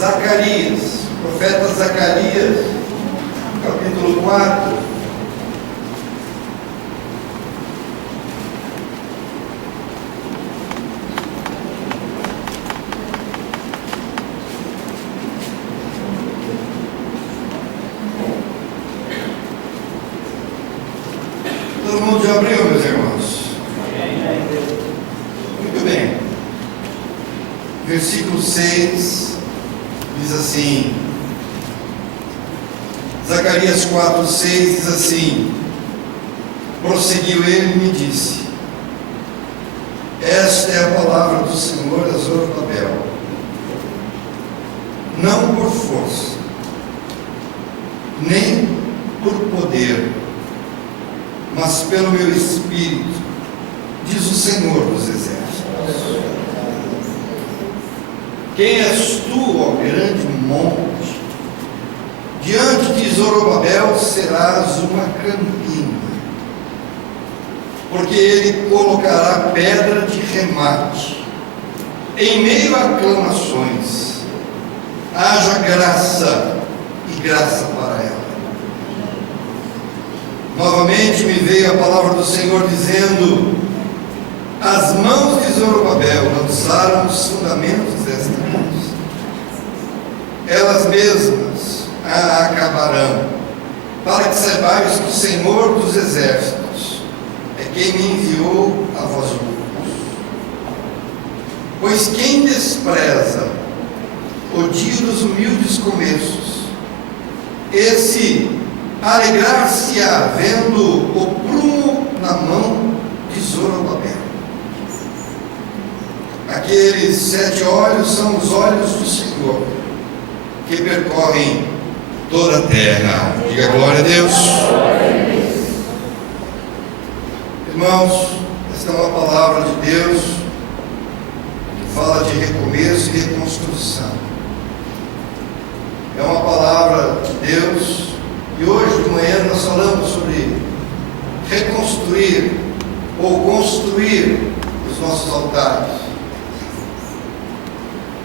Zacarias, profeta Zacarias, capítulo 4. Todo mundo já abriu, meus irmãos? Muito bem. Versículo 6 diz assim, Zacarias 4, 6 diz assim: prosseguiu ele e me disse: esta é a palavra do Senhor a Zorobabel, não por força, nem por poder, mas pelo meu Espírito, diz o Senhor dos Exércitos. Quem és tu, ó grande monte? Diante de Zorobabel serás uma campina, porque ele colocará pedra de remate em meio a aclamações. Haja graça e graça para ela. Novamente me veio a palavra do Senhor dizendo: as mãos de Zorobabel lançaram os fundamentos desta casa. Elas mesmas a acabarão, para que saibais que o Senhor dos Exércitos é quem me enviou a vós outros. Pois quem despreza o dia dos humildes começos, esse alegrar-se-á vendo o prumo na mão de Zorobabel. Aqueles 7 olhos são os olhos do Senhor, que percorrem toda a terra. Diga glória a Deus. Irmãos, esta é uma palavra de Deus que fala de recomeço e reconstrução. É uma palavra de Deus. E hoje de manhã nós falamos sobre reconstruir ou construir os nossos altares.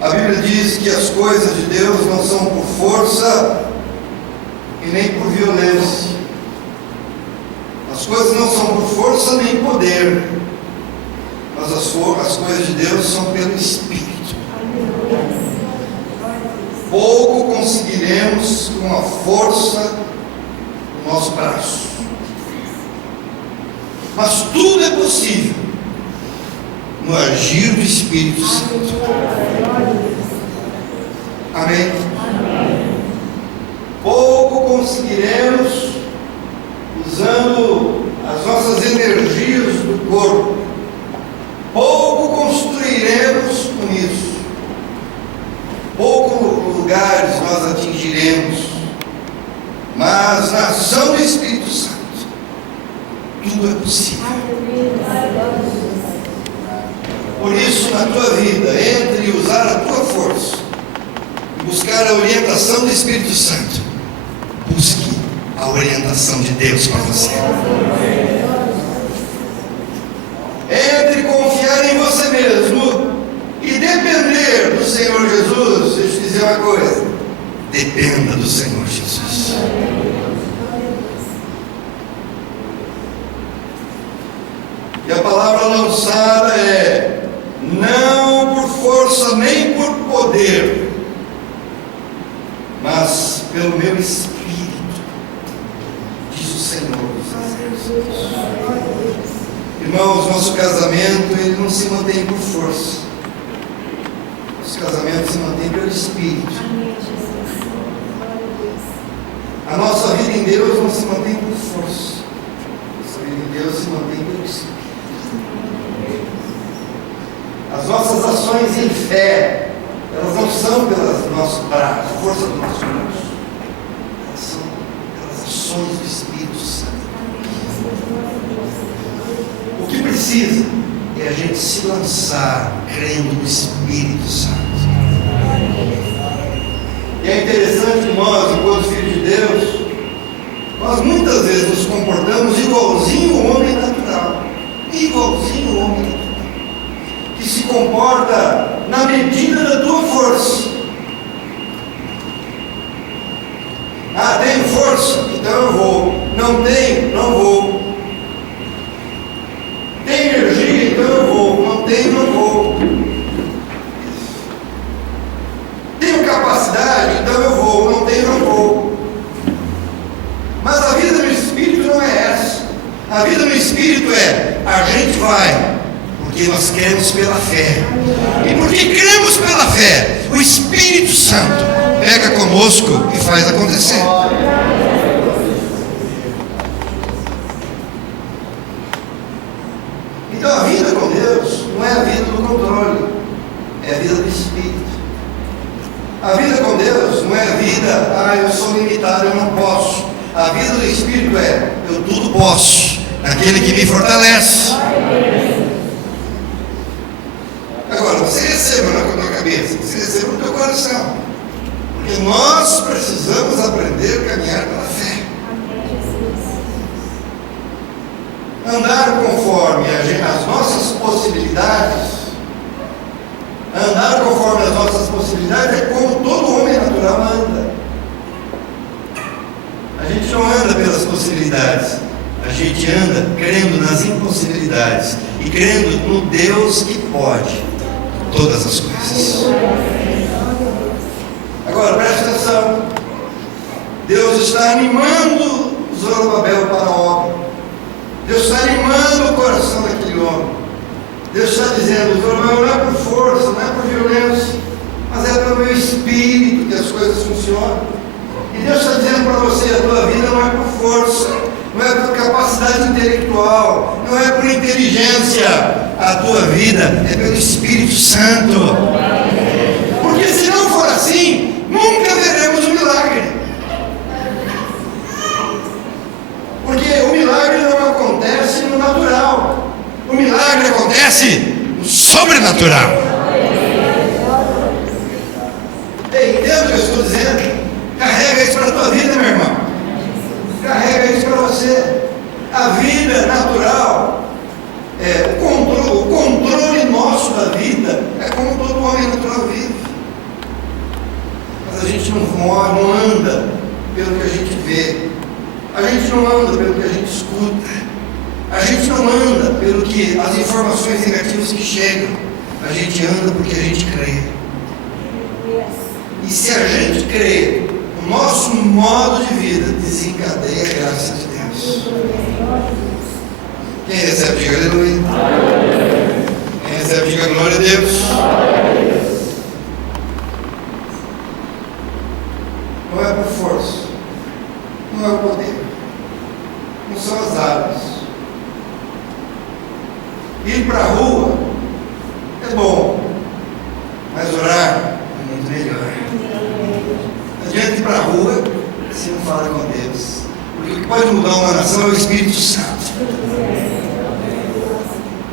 A Bíblia diz que as coisas de Deus não são por força e nem por violência. As coisas não são por força nem poder, mas as coisas de Deus são pelo Espírito. Pouco conseguiremos com a força do nosso braço, mas tudo é possível no agir do Espírito Santo. Amém? Pouco conseguiremos usando as nossas energias do corpo. Pouco construiremos com isso. Poucos lugares nós atingiremos. Mas na ação do Espírito Santo, tudo é possível. Por isso, na tua vida, entre usar a tua força e buscar a orientação do Espírito Santo, busque a orientação de Deus para você. Entre confiar em você mesmo e depender do Senhor Jesus, deixa eu te dizer uma coisa: dependa do Senhor Jesus. E a palavra lançada é: não por força nem por poder, mas pelo meu Espírito, diz o Senhor dos Exércitos. Irmãos, nosso casamento ele não se mantém por força. Nosso casamento se mantém pelo Espírito. A nossa vida em Deus não se mantém por força. Nossa vida em Deus se mantém pelo Espírito. As nossas ações em fé, elas não são pelas nossas braços, força do nosso braço. Elas são pelas ações do Espírito Santo. O que precisa é a gente se lançar crendo no Espírito Santo. E é interessante que nós, enquanto filhos de Deus, nós muitas vezes nos comportamos igualzinho o homem natural. Igualzinho o homem natural. Que se comporta na medida da tua força, Ah, tenho força, então eu vou. Não tenho, não vou. Tenho energia, então eu vou. Não tenho, não vou. Tenho capacidade, então eu vou. Não tenho, não vou. Mas a vida no Espírito não é essa. A vida no Espírito é: a gente vai, porque nós cremos pela fé. E porque cremos pela fé, o Espírito Santo pega conosco e faz acontecer. Então a vida com Deus não é a vida do controle, é a vida do Espírito. A vida com Deus não é a vida, eu sou limitado, eu não posso. A vida do Espírito é: eu tudo posso naquele que me fortalece. Agora, você receba na tua cabeça, você receba no teu coração, porque nós precisamos aprender a caminhar pela fé. Andar conforme as nossas possibilidades. Andar conforme as nossas possibilidades é como todo homem natural anda. A gente não anda pelas possibilidades, a gente anda crendo nas impossibilidades e crendo no Deus que pode todas as coisas. Agora preste atenção, Deus está animando Zorobabel para a obra. Deus está animando o coração daquele homem. Deus está dizendo: Zorobabel, não é por força, não é por violência, mas é pelo meu espírito que as coisas funcionam. E Deus está dizendo para você: a tua vida não é por força, não é por capacidade intelectual, não é por inteligência. A tua vida é pelo Espírito Santo. Porque se não for assim, nunca veremos um milagre. Porque o milagre não acontece no natural, o milagre acontece no sobrenatural. Ei, entende o que eu estou dizendo? Carrega isso para a tua vida, meu irmão. Carrega isso para você. A vida natural, o controle nosso da vida é como todo homem natural vive. Mas a gente não anda pelo que a gente vê. A gente não anda pelo que a gente escuta. A gente não anda pelo que as informações negativas que chegam. A gente anda porque a gente crê. E se a gente crê, o nosso modo de vida desencadeia a graça de Deus. Quem recebe, diga aleluia. Quem recebe, diga glória a Deus. Não é por força, não é o poder, não são as armas. Ir para a rua é bom, mas orar é muito melhor. Não adianta ir para a rua se não fala com Deus, porque o que pode mudar uma nação é o Espírito Santo.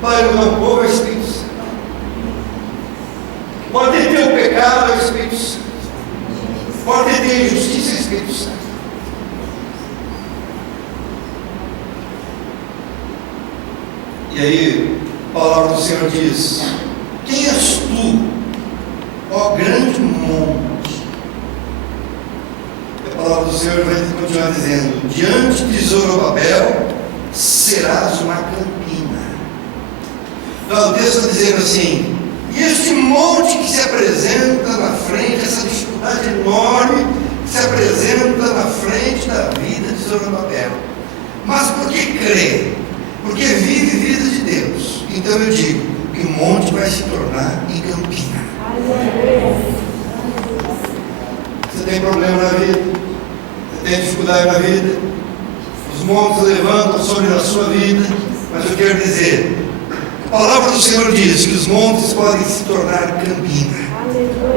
Pode mudar um povo é o Espírito Santo. Pode ter o pecado é o Espírito Santo. Pode ter injustiça é o Espírito Santo. E aí, a palavra do Senhor diz: quem és tu, ó grande monte? A palavra do Senhor vai continuar dizendo: diante de Zorobabel serás uma campina. Então o texto está dizendo assim: e este monte que se apresenta na frente, essa dificuldade enorme que se apresenta na frente da vida de Zorobabel, mas porque crê, porque vive vida de Deus, então eu digo que o monte vai se tornar em campina. Você tem problema na vida, você tem dificuldade na vida, os montes levantam sobre a sua vida, mas eu quero dizer, a palavra do Senhor diz que os montes podem se tornar campina,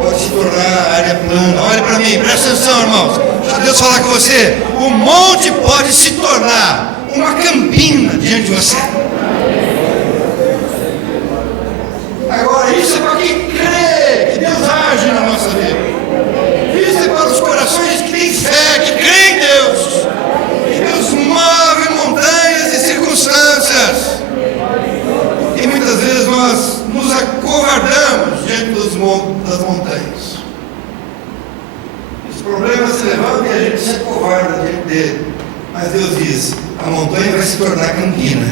pode se tornar área plana. Olha para mim, presta atenção, irmãos. Deixa Deus falar com você. O monte pode se tornar uma campina diante de você. Agora, isso é para quem crê que Deus age na nossa vida. Isso é para os corações que têm fé, que creem em Deus. Que Deus move montanhas e circunstâncias. E muitas vezes nós nos acovardamos diante das montanhas. Os problemas se levantam e a gente se acovarda. da campina.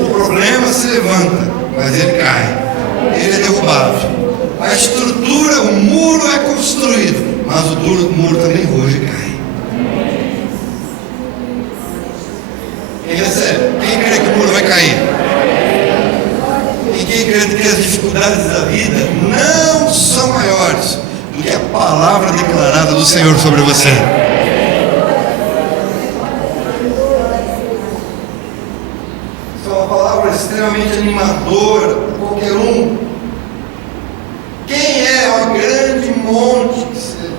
O problema se levanta, mas ele cai. Ele é derrubado. A estrutura, o muro é construído, mas o muro também ruge e cai. Quem recebe? Quem crê que o muro vai cair? E quem crê que as dificuldades da vida não são maiores do que a palavra declarada do Senhor sobre você? Isso é uma palavra extremamente animadora para qualquer um. Quem é o grande monte que se levanta?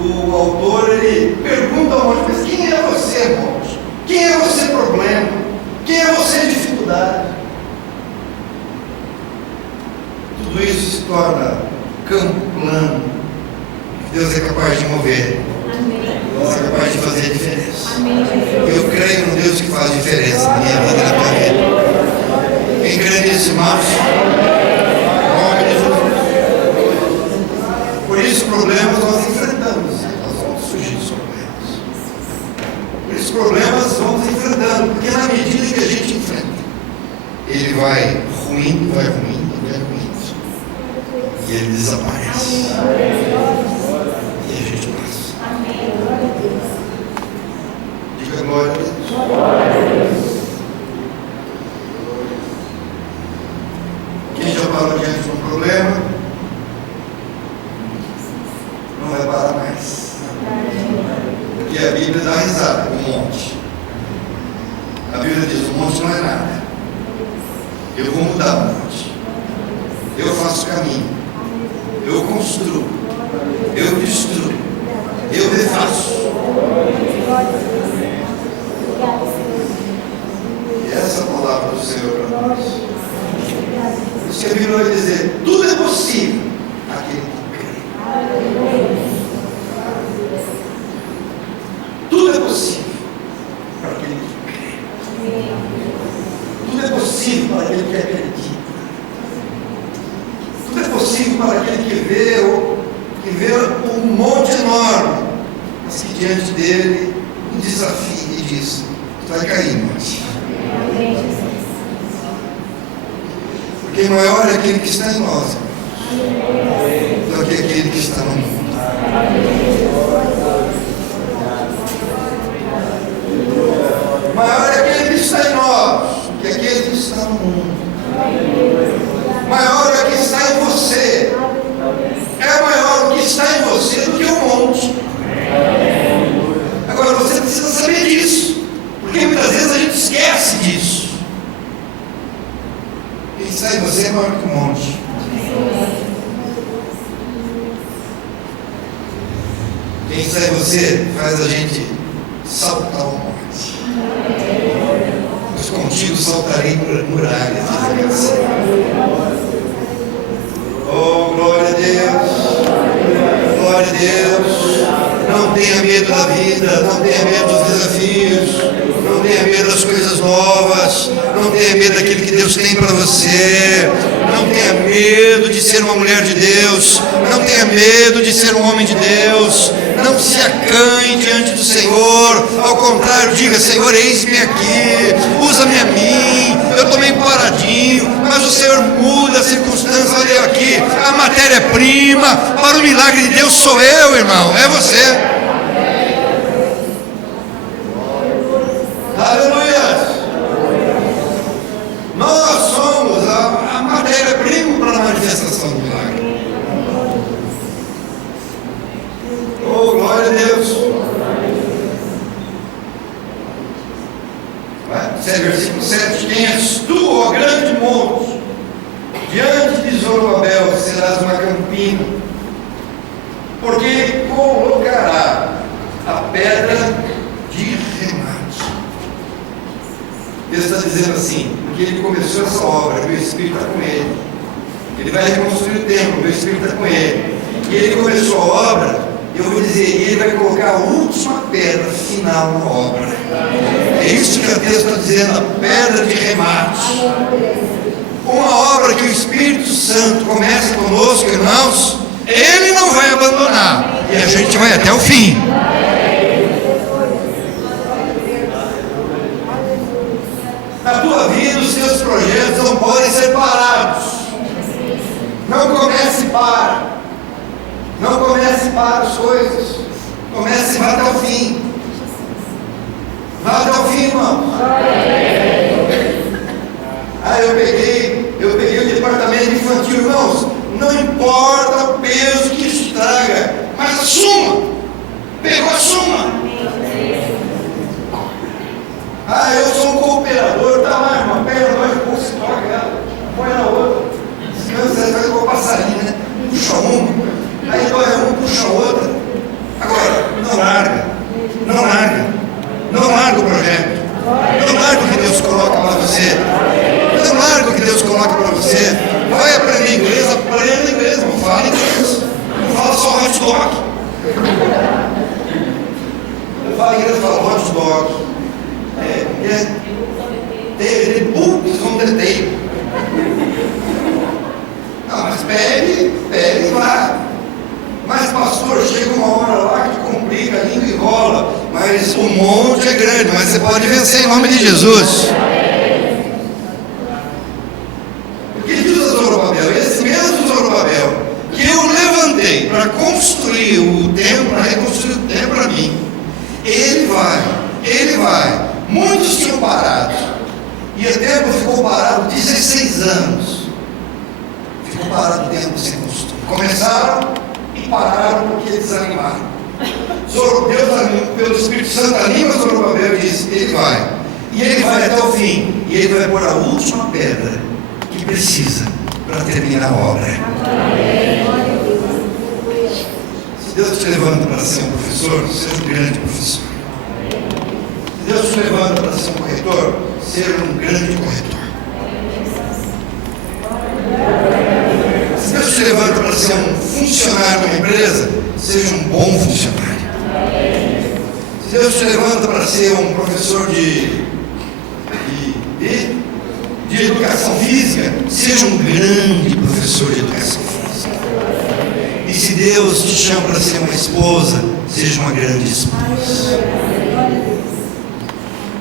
O autor, ele pergunta ao monte, mas quem é você, monte? Quem é você, problema? Quem é você, dificuldade? Tudo isso se torna campo plano que Deus é capaz de mover. Deus é capaz de fazer a diferença. Eu creio no Deus que faz diferença na minha vida e na tua vida. Quem crê nisso, irmãos? Por isso, problemas nós enfrentamos. Nós vamos fugir dos problemas. Por isso, problemas vamos enfrentando. Porque na medida que a gente enfrenta, ele vai ruindo, vai ruindo, vai ruindo. E ele desaparece. E a gente passa. Diga glória a Deus. Quem já parou diante de um problema, não vai parar mais. Porque a Bíblia dá risada com o monte. A Bíblia diz: o monte não é nada. Eu vou mudar o monte. Eu faço caminho. Eu construo. Eu destruo. Eu refaço. E essa é a palavra do Senhor para nós. Por isso que a Bíblia vai dizer: tudo é possível aquele que crê. Tudo é possível para aquele que crê. Tudo é possível para aquele que acredita. Tudo é possível para aquele que vê um monte enorme, mas que diante dele um desafio e diz: tu vai cair, monte. Porque maior é aquele que está em nós do que aquele que está no mundo. Maior é aquele que está em nós do que aquele que está no mundo. Maior é o que está em você. É maior o que está em você do que o monte. Agora você precisa saber disso, porque muitas vezes a gente esquece disso. Quem está em você é maior que o monte. Quem está em você faz a gente saltar o monte. Pois contigo saltarei muralhas. Oh, glória a Deus. Glória a Deus. Não tenha medo da vida, não tenha medo dos desafios, não tenha medo das coisas novas, não tenha medo daquilo que Deus tem para você, não tenha medo de ser uma mulher de Deus, não tenha medo de ser um homem de Deus, não se acanhe diante do Senhor, ao contrário, diga: Senhor, eis-me aqui, usa-me a mim, eu estou meio paradinho, mas o Senhor muda a circunstância. Olha eu aqui, a matéria-prima para o milagre de Deus sou eu, irmão, é você. Aleluia! Nós somos a matéria-prima para a manifestação do milagre. Oh, glória a Deus! Versículo 7: quem és tu, ó grande monte? Diante de Zorobabel serás uma campina, porque ele colocará a pedra de remate. Deus está dizendo assim, porque ele começou essa obra, meu Espírito está com ele. Ele vai reconstruir o templo, meu Espírito está com ele. E ele começou a obra, eu vou dizer, ele vai colocar a última pedra final na obra. É isso que o texto está dizendo, a pedra de remate. Uma obra que o Espírito Santo começa conosco, irmãos, ele não vai abandonar. E a gente vai até o fim. Na tua vida, os teus projetos não podem ser parados. Não comece e para. Não comece e para as coisas. Comece e vá até o fim. Vá até o fim, irmão. Eu peguei o departamento infantil, irmãos. Não importa o peso que isso traga, mas assuma. Pegou, assuma. Eu sou um cooperador, tá lá, irmão. Pega nós, um pouco, se toca ela. Põe na outra. Você faz igual passarinho, né? Puxa um, aí dói um, puxa outra. Agora, não larga. Não larga. Não larga o projeto. Não larga o que Deus coloca para você. Não larga o que Deus coloca para você. Vai aprender inglês, aprenda inglês. Não fala inglês. Não fala só hot dog. Eu falo inglês, eu falo hot dog. The books on the table. Não, mas pegue e vá. Mas pastor, chega uma hora lá que complica, a língua enrola. Mas o monte é grande, mas você pode vencer em nome de Jesus. Porque diz a Zorobabel, esse mesmo Zorobabel, que eu levantei para construir o templo, para reconstruir o templo para mim, ele vai. Muitos tinham parado. E o templo ficou parado 16 anos. Ficou parado o templo sem construir. Começaram e pararam porque desanimaram. Deus, pelo Espírito Santo, anima Zorobabel e diz: ele vai. E ele vai até o fim. E ele vai pôr a última pedra que precisa para terminar a obra. Se Deus te levanta para ser um professor, seja um grande professor. Se Deus te levanta para ser um corretor, seja um grande corretor. Se Deus te levanta para ser um funcionário de uma empresa, seja um bom funcionário. Se Deus te levanta para ser um professor de educação física, seja um grande professor de educação física. E se Deus te chama para ser uma esposa, seja uma grande esposa.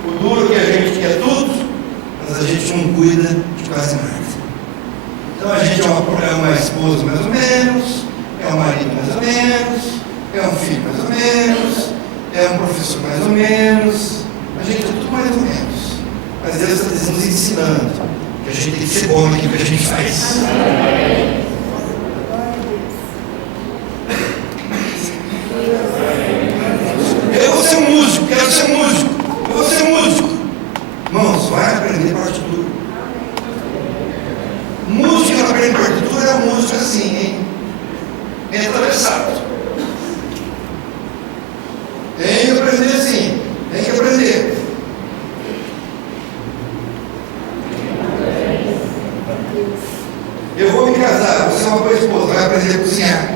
O duro é que a gente quer tudo, mas a gente não cuida de quase nada. Então a gente é uma esposa mais ou menos, é um marido mais ou menos, é um filho mais ou menos, é um professor mais ou menos, a gente é tudo mais ou menos. Mas Deus está nos ensinando que a gente tem que ser bom naquilo que a gente faz. Eu vou ser um músico, quero ser músico, eu vou ser músico. Irmãos, vai aprender partitura. Músico que não aprende partitura é um músico assim, hein? É atravessado. Tem que aprender assim, tem que aprender. Eu vou me casar, você é uma boa esposa, vai aprender a cozinhar.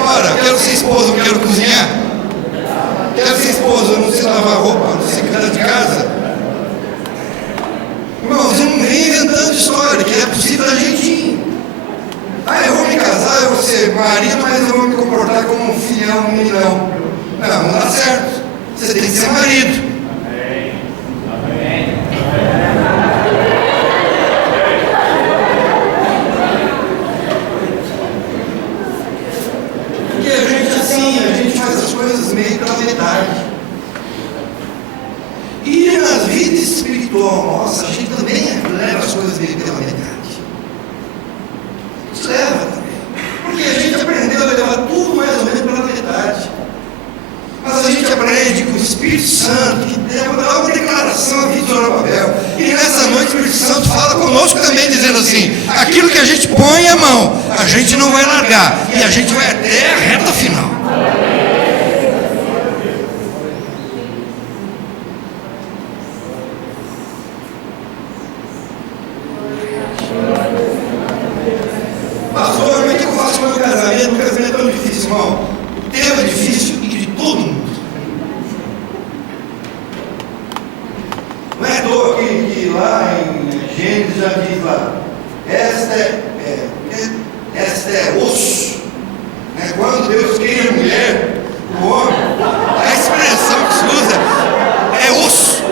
Ora, quero ser esposa, não quero cozinhar. Quero ser esposa, eu não sei lavar roupa, não sei cuidar de casa. Irmãos, eu não venho inventando história, que é possível dar jeitinho. Eu vou me casar, eu vou ser marido, mas eu vou me comportar como um filhão, um meninão. Não dá certo. Você tem que ser marido. Porque a gente faz as coisas meio pela metade. E na vida espiritual nossa, a gente também leva as coisas meio pela metade. A gente leva também. Porque a gente aprendeu a levar tudo mais ou menos pela metade. Mas a gente aprende com o Espírito Santo, que dá uma declaração à vida de Zorobabel. E nessa noite o Espírito Santo fala conosco também, dizendo assim: aquilo que a gente põe a mão, a gente não vai largar. E a gente vai até a reta final. Pastor, como é que eu faço com o meu casamento? O casamento é tão difícil, irmão. O teu é difícil e de todo mundo. Não é à toa que lá em Gênesis já diz lá: esta é osso. Quando Deus cria a mulher, o homem, a expressão que se usa é osso.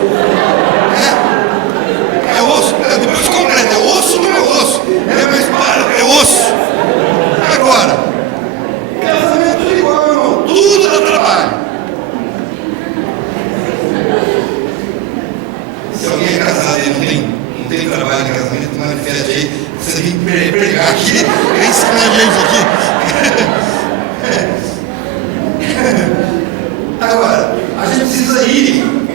não tem trabalho em casamento, não manifeste aí, você tem que pregar aqui, ensinar a gente aqui. Agora, a gente precisa ir,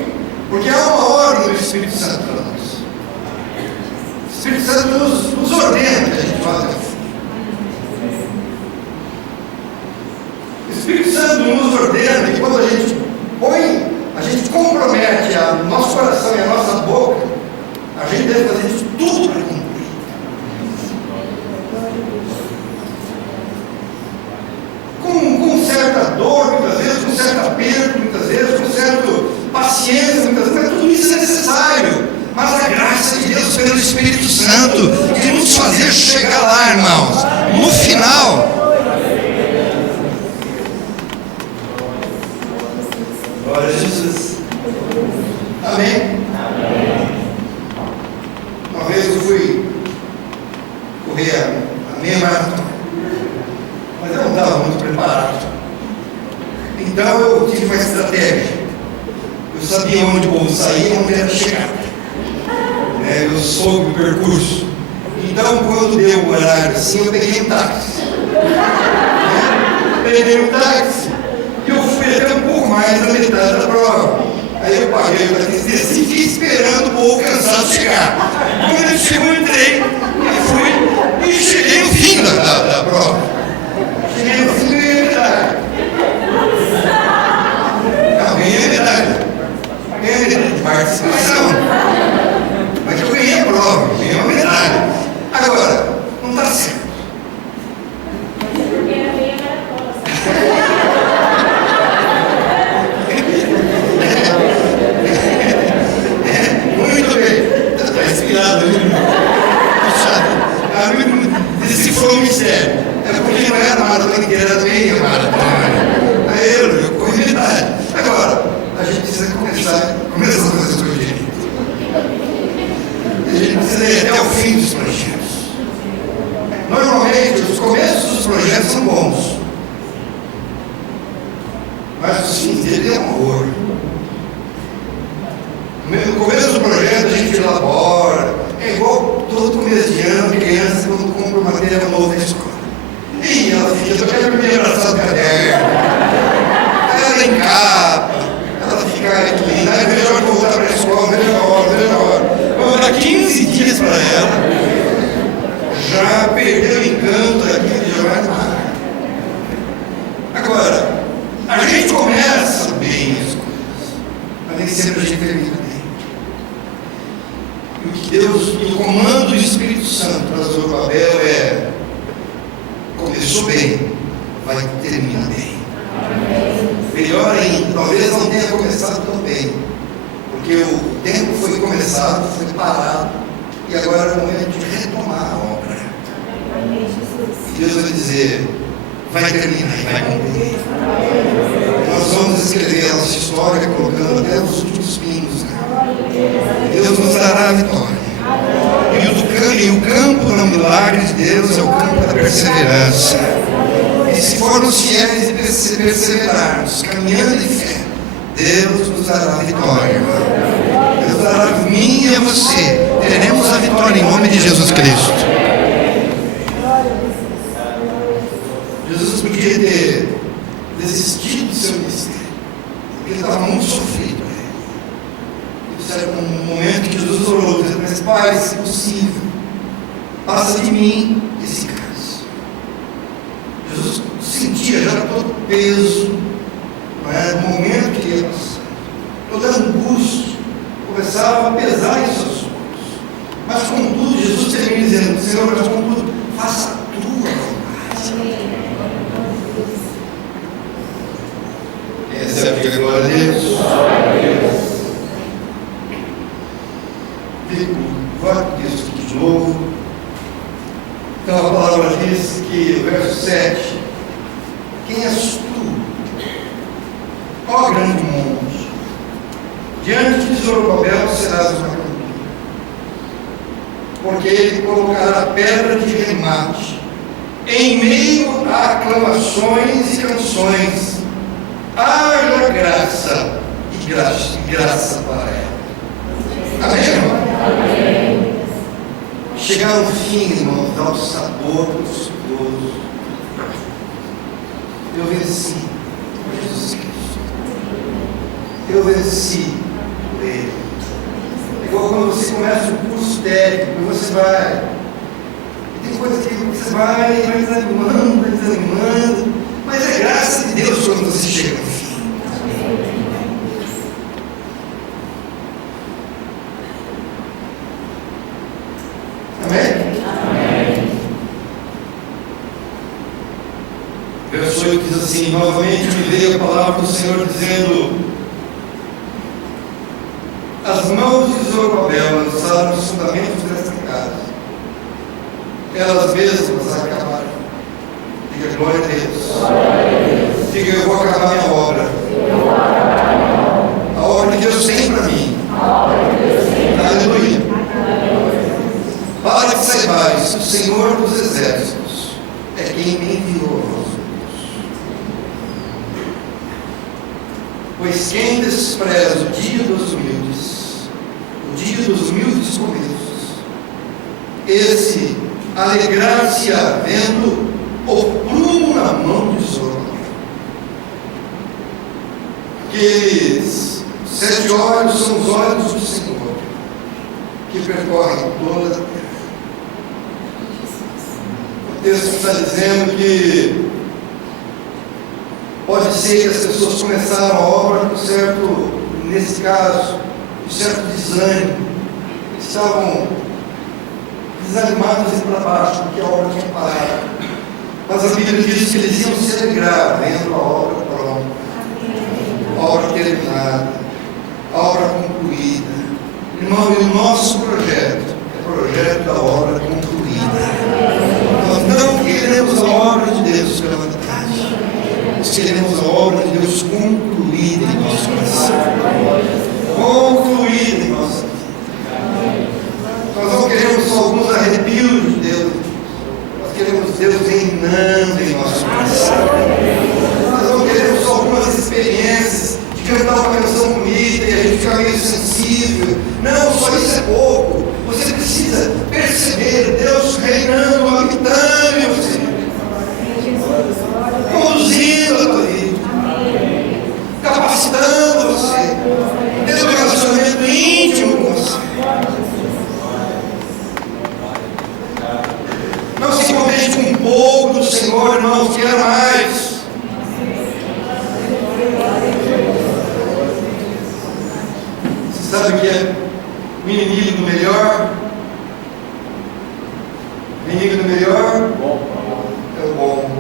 porque há uma ordem do Espírito Santo para nós. O Espírito Santo nos ordena que a gente faça isso. O Espírito Santo nos ordena que quando a gente compromete o nosso coração e a nossa boca, a gente deve fazer isso tudo para cumprir. Com certa dor, muitas vezes, com certo aperto, muitas vezes, com certa paciência, muitas vezes, mas tudo isso é necessário. Mas a graça de Deus pelo Espírito Santo de nos fazer chegar lá, irmãos, no final. Glória a Jesus. Amém? Uma vez eu fui correr a meia maratona, mas eu não estava muito preparado. Então eu tive uma estratégia. Eu sabia onde o povo saía e onde era chegar. Eu soube o percurso. Então quando deu o horário assim, eu peguei um táxi. Peguei um táxi e eu fui até um pouco mais da metade da prova. Aí eu paguei o taxi e fiquei esperando o povo cansado chegar. Quando ele chegou, eu entrei e fui e cheguei no fim da prova. Cheguei no fim e ganhei a medalha. Não, ganhei a medalha. Ganhei a medalha de participação. Mas eu ganhei a prova, ganhei uma medalha. Agora, não está certo. Muito bem. Está inspirado, decifrou o mistério. É porque não era a maratona inteira, era meia maratona. Aí eu corri metade. Agora, a gente precisa começar a fazer as coisas direito. A gente precisa ir até o fim dos projetos. Normalmente, os começos dos projetos são bons, mas os fins dele é um horror. No começo do projeto, a gente elabora. É igual todo começo de ano, criança, quando compra um material novo na escola. E ela fica, eu quero me abraçar do caderno. Ela encapa, ela fica aqui, aí veja a hora de voltar para a escola, veja a hora. Vamos dar 15 dias para ela. Já perdeu o encanto daquilo, já vai nada. Agora, a gente começa bem as coisas, mas nem sempre a gente termina bem. E o que Deus, e o comando do Espírito Santo para Zorobabel é: começou bem, vai terminar bem. Melhor ainda, talvez não tenha começado tão bem, porque o tempo foi começado, foi parado, e agora é o momento de retomar a obra. E Deus vai dizer: vai terminar e vai cumprir. Nós vamos escrever a nossa história colocando até os últimos pingos, né? Deus nos dará a vitória. E o campo no milagre de Deus é o campo da perseverança. E se formos fiéis e perseverarmos, caminhando em fé, Deus nos dará a vitória. Deus dará a mim e a você. Teremos a vitória em nome de Jesus Cristo. Jesus podia ter desistido do seu ministério, porque ele estava muito sofrido. Um momento que Jesus orou, dizendo: mas Pai, se possível, passa de mim esse caso. Jesus sentia já todo o peso, não é? No momento que ele ia passar, toda a angústia começava a pesar em seus olhos. Mas contudo, Jesus termina dizendo: Senhor, mas contudo, faça a tua vontade. Essa é a glória a Deus. Vou isso aqui de novo. Então a palavra diz que, o verso 7: quem és tu, ó grande monte? Diante de Zorobabel serás uma campina, porque ele colocará pedra de remate em meio a aclamações e canções. Haja graça e graça para ela. Amém, irmão? Amém. chegar no fim, irmãos, dá o sabor gostoso. Eu venci por Jesus Cristo. Eu venci por Ele. É igual quando você começa um curso técnico e você vai. Tem coisas que você vai desanimando, mas é graça de Deus quando você chega no fim. Verso 8 diz assim: novamente me veio a palavra do Senhor dizendo: as mãos de Zorobabel lançaram os fundamentos desta casa, elas mesmas acabaram. Diga glória a Deus. Diga: eu vou acabar minha obra. A obra que Deus tem para mim. Aleluia. Para que saibais que o Senhor dos Exércitos é quem me enviou a vós. Pois quem despreza o dia dos humildes começos, esse alegrar-se-á vendo o prumo na mão de Zorobabel. Aqueles 7 olhos são os olhos do Senhor, que percorrem toda a terra. O texto está dizendo que pode ser que as pessoas começaram a obra com certo, nesse caso, um certo desânimo. Estavam desanimados e para baixo, porque a obra tinha parado. Mas a Bíblia diz que eles iam se alegrar vendo a obra pronta, a obra terminada, a obra concluída. Irmão, e o nosso projeto é o projeto da obra concluída. Nós não queremos a obra de Deus pela metade. Nós queremos a obra de Deus concluída em nosso coração. Concluída em nossa vida. Nós não queremos só alguns arrepios de Deus. Nós queremos Deus reinando em nosso coração. Nós não queremos só algumas experiências de cantar uma canção bonita e a gente ficar meio sensível. Não, só isso é pouco. Você precisa perceber Deus reinando, habitando em você, conduzindo a tua vida, capacitando você, tendo um relacionamento íntimo com você. Não se contente com um pouco do Senhor, irmãos, quer mais. Você sabe o que é o inimigo do melhor? O inimigo do melhor é o bom.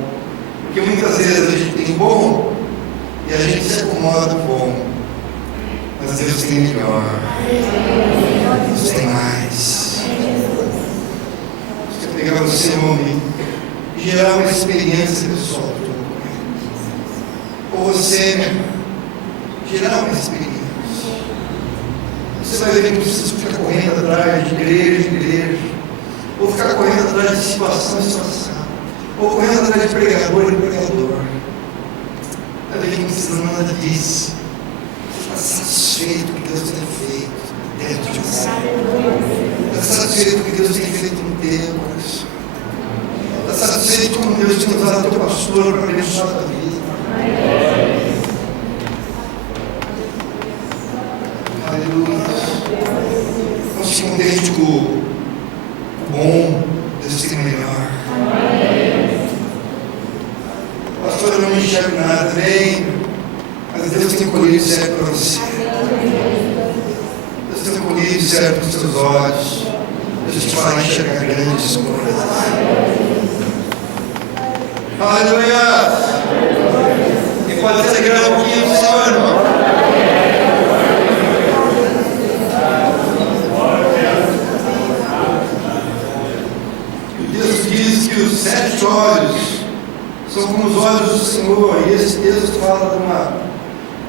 Porque muitas vezes a gente tem bom e a gente se acomoda com bom. Mas Deus tem melhor. Deus tem mais. Você pegar você, homem, e gerar uma experiência pessoal com Ele. Ou você, meu irmão, gerar uma experiência. Você vai ver que não precisa ficar correndo atrás de igreja em igreja, ou ficar correndo atrás de situação em situação, ou correndo atrás de pregador em pregador. Vai ver que não precisa nada disso. Você está satisfeito com o que Deus tem feito dentro de você. Está satisfeito com o que Deus tem feito no teu coração. Está satisfeito com Deus tem usado o teu pastor para abençoar a tua vida. Aleluia. Não se contente com o bom, Deus tem melhor. Pastor, eu não enxergo nada bem, mas Deus tem colhido certo para você. Deus tem colhido certo para os seus olhos. Deus te fala enxergar grandes coisas. Aleluia. E pode se alegrar um pouquinho do Senhor, irmão. Diz que os 7 olhos são como os olhos do Senhor, e esse texto fala de uma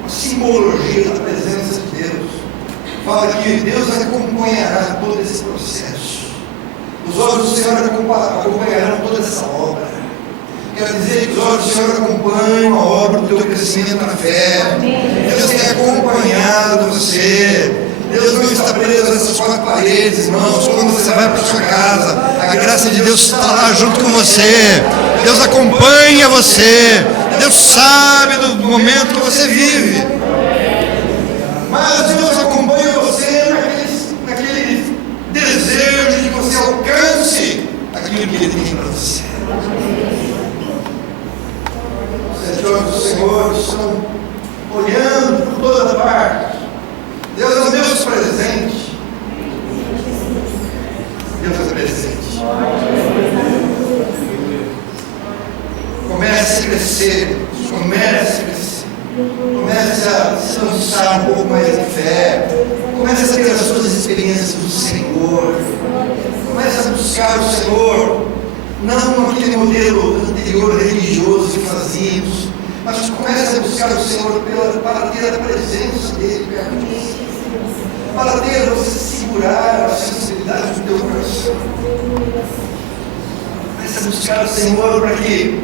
simbologia da presença de Deus. Fala que Deus acompanhará todo esse processo. Os olhos do Senhor acompanharão toda essa obra. Quer dizer que os olhos do Senhor acompanham a obra do teu crescimento na fé. Deus tem acompanhado você. Deus Deus não está preso nessas quatro paredes, irmãos. Quando você vai para sua casa, a graça de Deus está lá junto com você. Deus acompanha você. Deus sabe do momento que você vive. Mas Deus acompanha você naquele desejo de que você alcance aquilo que Ele tem para você. Os servidores do Senhor estão olhando por toda parte. Deus é um Deus presente. Deus é presente. Comece a crescer. Comece a crescer. Comece a se lançar um pouco mais de fé. Comece a ter as suas experiências do Senhor. Comece a buscar o Senhor. Não aquele modelo anterior religioso que fazíamos, mas comece a buscar o Senhor para ter a presença dEle perto de você. Para ter você segurar a sensibilidade do teu coração. Comece a buscar o Senhor para que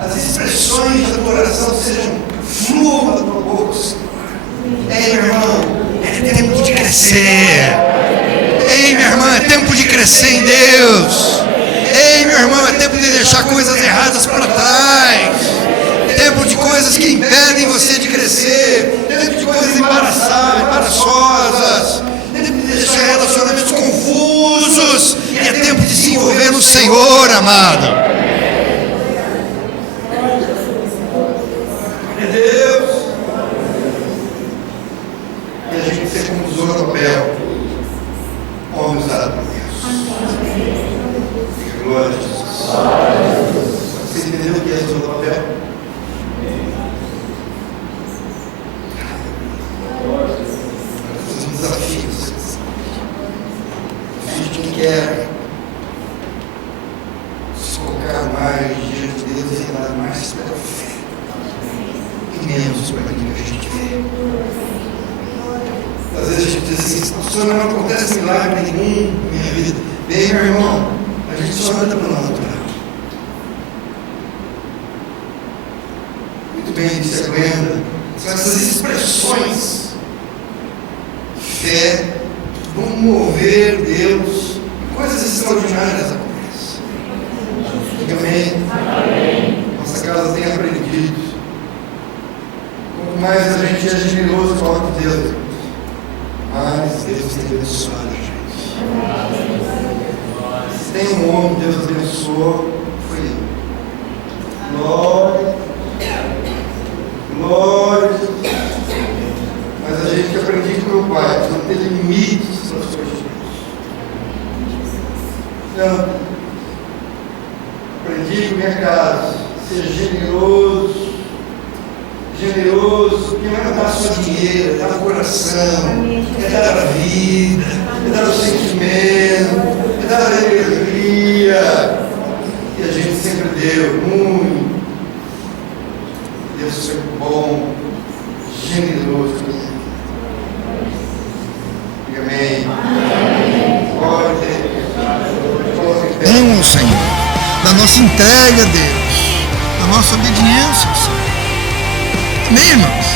as expressões da tua oração fluam da tua boca, Senhor. Ei, meu irmão, é tempo de crescer. Ei, minha irmã, é tempo de crescer em Deus. Ei, meu irmão, é tempo de deixar coisas erradas para trás. Tempo de coisas que impedem você de crescer. Tempo de coisas embaraçosas. Tempo de deixar relacionamentos confusos. E é tempo de se envolver no Senhor, amado. É Deus. E a gente ser como Zorobabel, homem usado por Deus. Glória a Jesus. Você entendeu o que é Zorobabel? Os desafios. A gente quer se colocar mais diante de Deus e andar mais pela fé e menos pelo que a gente vê. Às vezes a gente diz assim: pastor, não acontece milagre nenhum na minha vida. Bem, meu irmão, a gente só anda pelo natural. Muito bem, disse a Glenda. São essas expressões de fé vão mover Deus. Coisas extraordinárias acontecem. Diga amém. Amém. Nossa casa tem aprendido. Quanto mais a gente é generoso com a Deus, mais Deus tem abençoado a gente. Se tem um homem que Deus abençoou, foi ele. Glória. Glória. Mas a gente aprende com o meu pai, não ter limites nas coisas de Deus. Então, aprendi com minha casa, ser generoso. Generoso, que não é dar só dinheiro, é dar o coração, é dar a vida, é dar o sentimento, é dar a alegria. E a gente sempre deu muito. Deus é sempre bom, generoso. Diga amém. Glória a Deus. Vamos, Senhor, da nossa entrega a Deus, da nossa obediência ao Senhor. Amém, irmãos?